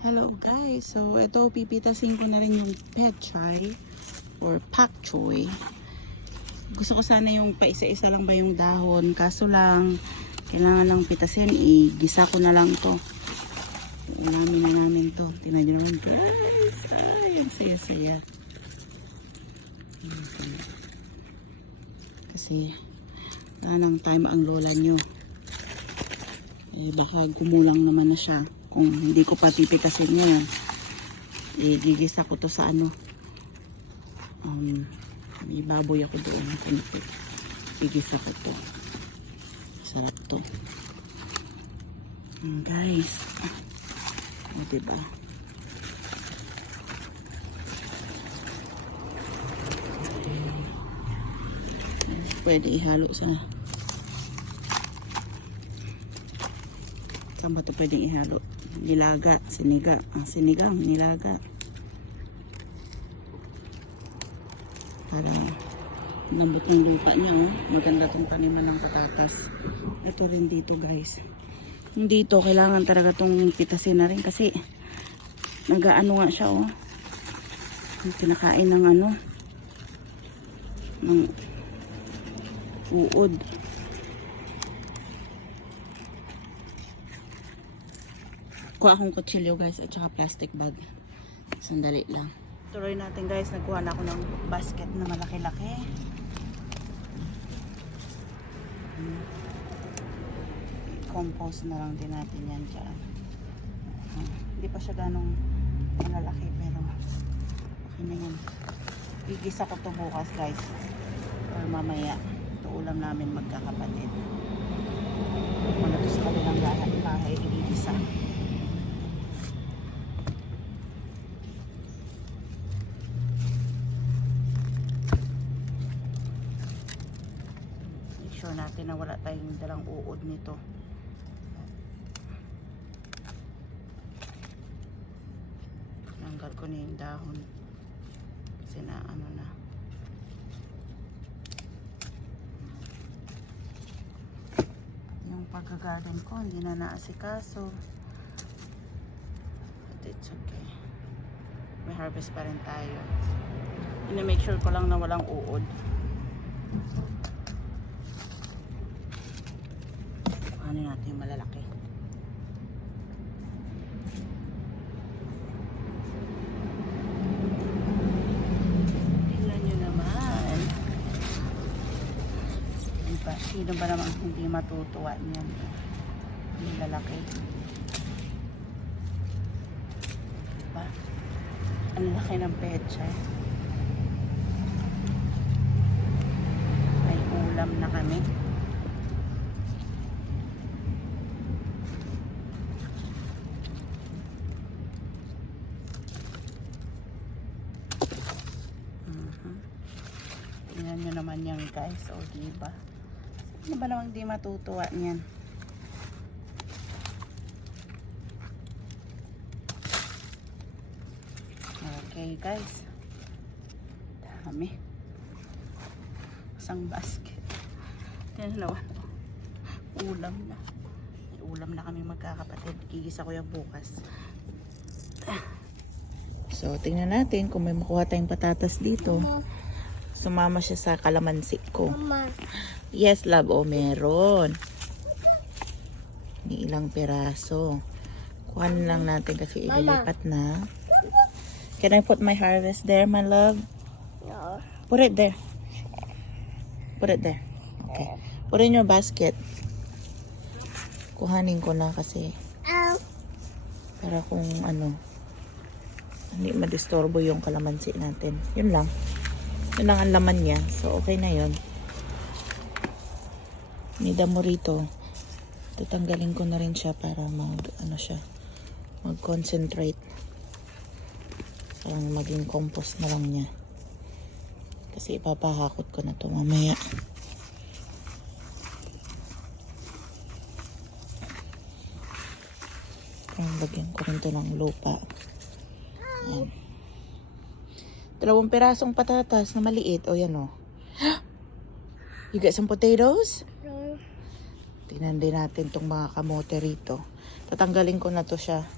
Hello guys, so ito pipitasin ko na rin yung pet chai or pak choy. Gusto ko sana yung paisa-isa lang ba yung dahon, kaso lang kailangan lang pitasin, igisa ko na lang to. Ulamin na namin to. Tingnan nyo naman guys, ay ang saya-saya. Kasi wala nang time ang lola nyo. Eh, baka gumulang naman na siya kung hindi ko pa pipitasin yan. Eh, gigisa ko to sa ano. Um, may baboy ako doon. Po. Gigisa ko to. Sarap to. Mm, guys. O, diba? Pwede ihalo sa Saan ba ito pwedeng ihalo? Nilaga, siniga. Ah, sinigang, nilaga. Para nambot yung lupa niya. Oh. Maganda tong taniman ng patatas. Ito rin dito guys. Dito, kailangan talaga tong pitasin na rin kasi nagaano nga siya oh. Kinakain ng ano ng uod. Kuha akong kutsilyo guys at saka plastic bag. Sandali lang. Tuloy natin guys, nagkuha na ako ng basket na malaki-laki. I-compose na lang din natin yan dyan. Hmm. Hindi pa siya ganong malalaki pero okay na yan. Igisa ko to bukas guys. Or mamaya. Ito ulam namin magkakapatid. Muna to sa kabilang bahay igigisa. Make natin na wala tayong dalang uod nito. Tanggal ko na yung dahon. Kasi na ano na. Yung pagka-garden ko, hindi na naasikaso. But it's okay. May harvest pa rin tayo. Ina-make sure ko lang na walang uod. Ano natin yung malalaki. Tingnan nyo naman. Diba? Sino ba naman hindi matutuwa niyan? Yung lalaki. Diba? Ang laki ng petsa. May ulam na kami. Tingnan nyo naman yan guys. O diba? Sino ba namang di matutuwa niyan? Okay guys. Dami. Isang basket. Naman. Ulam na. Ulam na kami magkakapatid. Gigisa ko yung bukas. So, tingnan natin kung may makuha tayong patatas dito. Sumama siya sa kalamansi ko. Mama, Yes, love. O, meron. Ni ilang peraso. Kuhanin lang natin kasi ililipat na. Can I put my harvest there, my love? no. Put it there. Put it there. Okay. Put in your basket. Kuhanin ko na kasi Ow. para kung ano hindi madistorbo yung kalamansi natin. Yun lang. Yun lang ang laman niya. So, okay na yun. May damo rito. Tatanggalin ko na rin siya para mag, ano siya, mag-concentrate. Parang maging compost na lang niya. Kasi ipapahakot ko na to mamaya. Parang lagyan ko rin to ng lupa. Ayan. Dalawang pirasong patatas na maliit. O yan o. You get some potatoes? No. Tingnan din natin tong mga kamote rito. Tatanggalin ko na to siya.